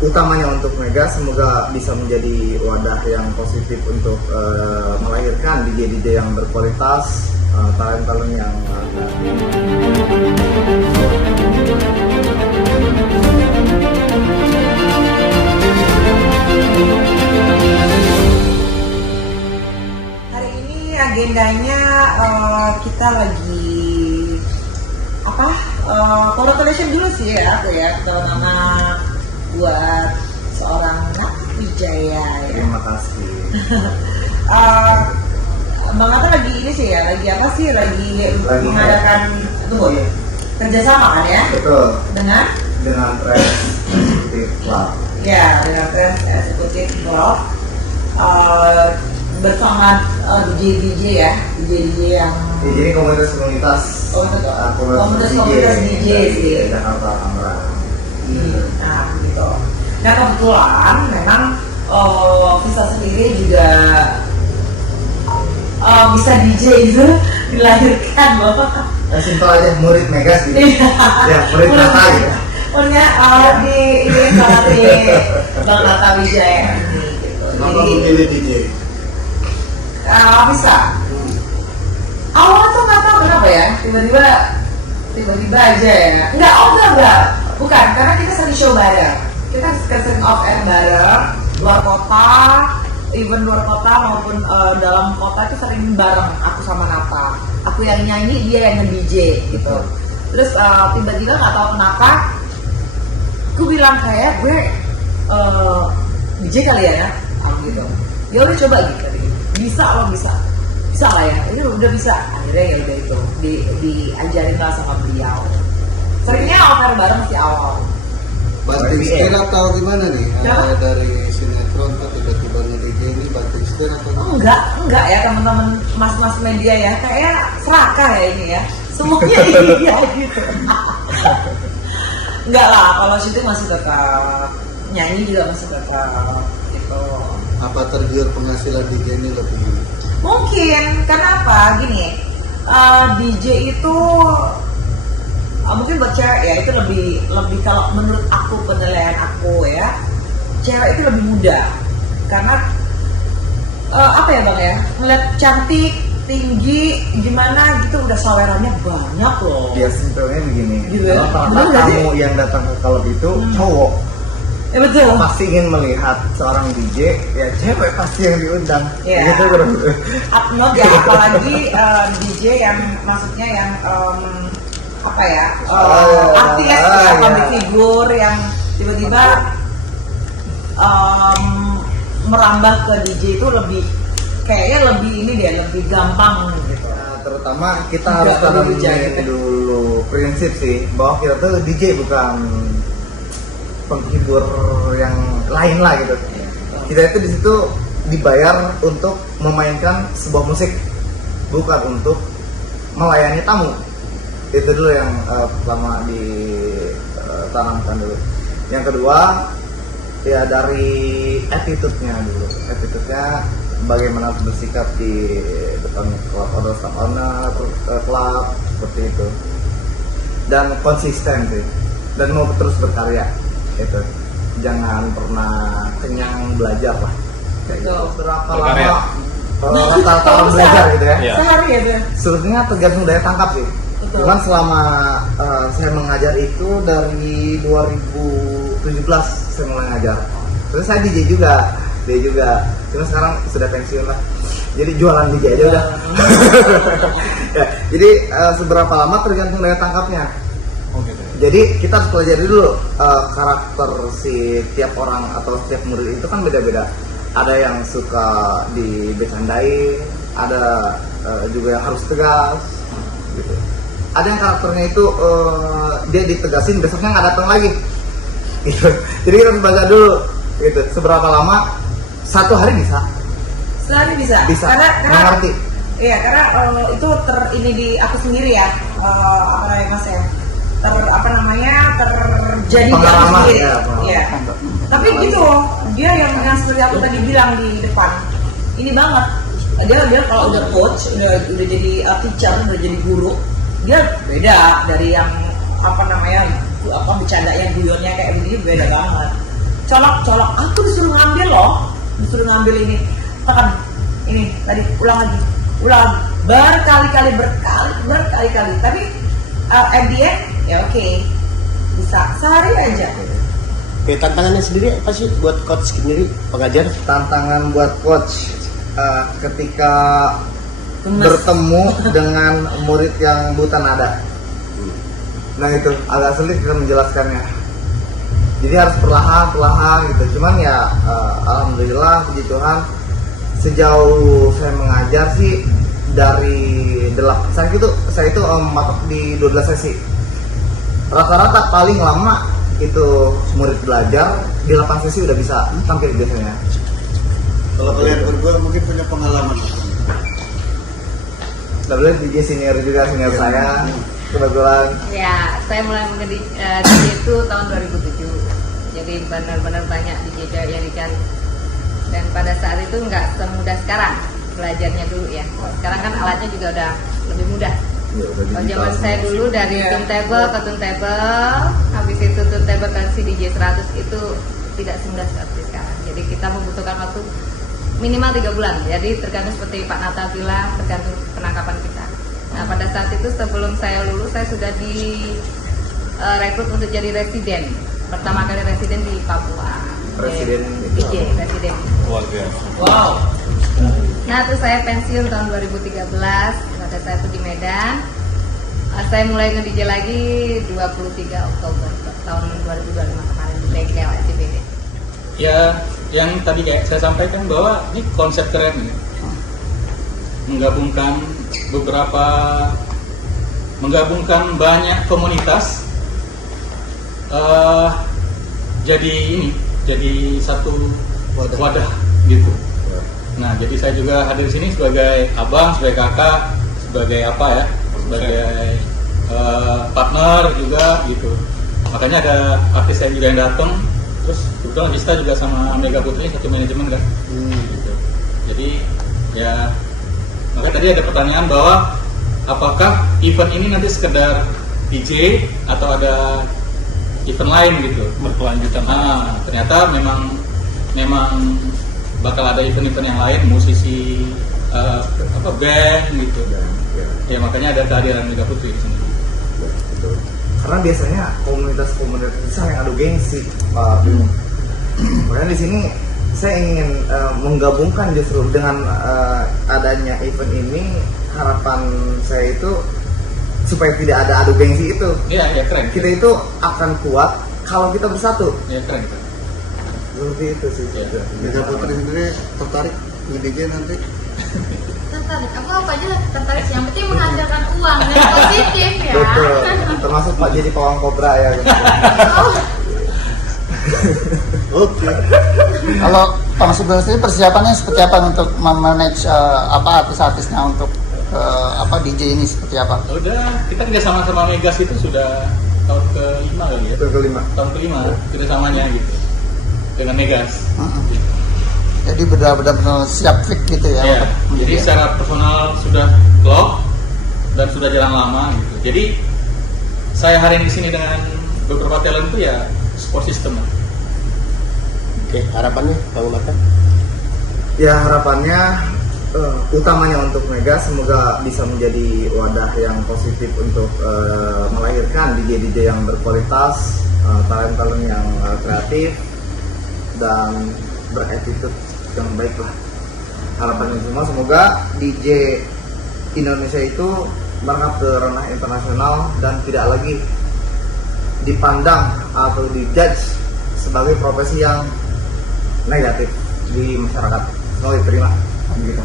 utamanya untuk Mega, semoga bisa menjadi wadah yang positif untuk melahirkan DJ-DJ yang berkualitas, talent-talent yang hari ini agendanya kita lagi congratulations dulu sih ya aku ya, nama buat seorang Nak Wijaya ya. Terima kasih. Bang Atta lagi ini sih ya, lagi mengadakan kerjasama kan ya? Betul. Dengan Trans Executive Club. Ya, dengan Trans Executive Club bersama DJ ya, DJ yang Jadi komunitas DJ sih. Jakarta Tangerang. Nah gitu. Nah kebetulan memang Visa sendiri juga bisa DJ itu dilahirkan bapak. Simpel aja, murid Megas gitu. Ya, murid Nata gitu. Punya di ini sangat di Bang Atta Wijaya ini gitu. Kenapa memilih DJ? Bisa. Awal tuh nggak tahu kenapa ya, tiba-tiba aja ya. Enggak. Bukan, karena kita sering show bareng. Kita sering off air bareng, luar kota, even luar kota maupun dalam kota itu sering bareng. Aku sama Nata. Aku yang nyanyi, dia yang nge-DJ gitu. Terus tiba-tiba nggak tahu kenapa, aku bilang kayak gue DJ kali ya, gitu. Ya udah coba gitu. Bisa lah ya, ini udah bisa. Akhirnya ya udah itu diajarin lah sama beliau. Seringnya awal bareng sih awal. Banting setir atau gimana nih? Ya. Dari sinetron atau tiba-tiba DJ ini banting setir atau gimana? Enggak ya teman-teman mas media ya, kayak serakah ya ini ya. Semuanya iya gitu. Enggak lah, kalau syuting masih tetap, nyanyi juga masih tetap gitu. Apa tergiur penghasilan DJ ini lebih? Mungkin, kenapa? Gini, DJ itu mungkin buat cewek ya, itu lebih kalau menurut aku, penilaian aku ya, cewek itu lebih mudah. Karena, apa ya bang ya, ngeliat cantik, tinggi, gimana gitu, udah sawerannya banyak loh. Ya simpelnya begini, Gitu ya? kalau Bener nggak sih? tamu yang datang ke klub itu cowok, Ya betul. pasti ingin melihat seorang DJ, ya cewek pasti yang diundang. Iya. Gitu bro. Upload ya, apalagi DJ yang maksudnya yang apa ya, artis ya, public figure yang tiba-tiba merambah ke DJ itu kayaknya lebih ini dia, lebih gampang gitu. Nah, terutama kita harus tanamin dulu prinsip sih, bahwa kita tuh DJ bukan penghibur yang lain lah gitu. Kita itu di situ dibayar untuk memainkan sebuah musik, bukan untuk melayani tamu. Itu dulu yang pertama ditanamkan dulu. Yang kedua ya dari attitude-nya dulu. Attitude-nya bagaimana bersikap di depan klub atau staff owner, klub seperti itu. Dan konsisten sih. Dan mau terus berkarya. Itu jangan pernah kenyang belajar lah kayak gitu. Berapa lama tahun belajar gitu ya? Sehari ya tuh. Sebetulnya tergantung daya tangkap sih. Betul. Cuman selama saya mengajar itu dari 2017 saya mulai ngajar. Terus saya DJ juga. Cuma sekarang sudah pensiun lah. Jadi jualan DJ aja udah. Ya, jadi seberapa lama tergantung daya tangkapnya. Jadi kita harus pelajari dulu karakter si tiap orang atau setiap murid itu kan beda-beda. Ada yang suka dibecandai, ada juga yang harus tegas, gitu. Ada yang karakternya itu dia ditegasin besoknya nggak datang lagi, gitu. Jadi kita harus baca dulu, gitu. Seberapa lama? 1 hari bisa. Sehari bisa. Karena mengerti. Iya, karena itu ini di aku sendiri ya, apa namanya mas ya, terjadi di aku Pengalaman, sendiri. ya, Iya. Tapi gitu, dia yang seperti aku tadi bilang di depan, ini banget. Dia kalau udah coach, udah jadi teacher, udah jadi guru, dia beda dari yang bercanda yang guyonnya kayak begini, beda banget. colok. Aku disuruh ngambil loh, disuruh ngambil ini. Tekan ini tadi ulang lagi berkali-kali. Tapi at the end ya oke, bisa sehari aja. Oke, tantangannya sendiri apa sih buat coach sendiri, pengajar? Tantangan buat coach ketika Gemes. bertemu dengan murid yang buta nada. Nah itu agak sulit kita menjelaskannya. Jadi harus perlahan gitu. Cuman ya alhamdulillah puji Tuhan sejauh saya mengajar sih dari saya itu matok di 12 sesi. Rata-rata paling lama itu murid belajar di 8 sesi udah bisa tampil biasanya. Kalau kalian berdua mungkin punya pengalaman. Kebetulan DJ senior saya kebetulan. Ya, saya mulai menjadi DJ itu tahun 2007. Jadi benar-benar banyak DJ yang dicari. Dan pada saat itu nggak semudah sekarang belajarnya dulu ya. Sekarang kan alatnya juga udah lebih mudah. Ya, Kalau zaman saya dulu dari turntable ke turntable, habis itu turntable ke si DJ 100 itu tidak semudah seperti sekarang. Jadi kita membutuhkan waktu minimal 3 bulan. Jadi tergantung seperti Pak Nata bilang, tergantung penangkapan kita. Nah pada saat itu sebelum saya lulus saya sudah rekrut untuk jadi residen. Pertama kali residen di Papua. Residen DJ residen. Wow. Nah terus saya pensiun tahun 2013 pada saat itu di Medan. Saya mulai nge-DJ lagi 23 Oktober tahun 2025 kemarin di Bengkel SCBD. Ya, yang tadi kayak saya sampaikan bahwa ini konsep keren ya. Menggabungkan banyak komunitas jadi satu wadah gitu. Nah, jadi saya juga hadir di sini sebagai abang, sebagai kakak, sebagai partner juga gitu. Makanya ada artis saya juga yang datang. Terus kebetulan Vista juga sama Mega Putri satu manajemen kan. Gitu. Jadi ya makanya tadi ada pertanyaan bahwa apakah event ini nanti sekedar DJ atau ada event lain gitu berkelanjutan. Nah, ternyata memang bakal ada event-event yang lain, musisi band gitu. Ya makanya ada kehadiran Mega Putri di sini. Karena biasanya komunitas-komunitas besar yang adu gengsi, Pak. Makanya di sini saya ingin menggabungkan justru dengan adanya event ini, harapan saya itu supaya tidak ada adu gengsi itu. Iya, keren. Kita itu akan kuat kalau kita bersatu. Ya keren. Seperti itu sih. Ya. Mega Putri sendiri tertarik nge-DJ nanti? Tertarik, aku apa aja lah tertarik sih. Yang penting menghasilkan uang yang positif ya. Betul. Termasuk Pak jadi pawang kobra ya. Oke. Kalau Pak Sugeng sendiri persiapannya seperti apa untuk memanage artis-artisnya untuk DJ ini seperti apa? Udah, kita kerjasama sama Megas itu sudah tahun ke-5 kali ya. Itu kelima. Tahun ke-5 kerjasamanya gitu dengan Megas. Jadi benar-benar siap fit gitu ya. Ya, untuk jadi menjadi- secara personal sudah klop dan sudah jalan lama gitu. Jadi saya hari ini di sini dengan beberapa talent itu ya support system. Oke, harapannya Bang Mata? Ya harapannya utamanya untuk Mega semoga bisa menjadi wadah yang positif untuk melahirkan DJ-DJ yang berkualitas, talent-talent yang kreatif dan berattitude yang baik lah. Harapannya semua semoga DJ Indonesia itu merangkap ke ranah internasional dan tidak lagi dipandang atau dijudge sebagai profesi yang negatif di masyarakat. Semoga diterima. Gitu.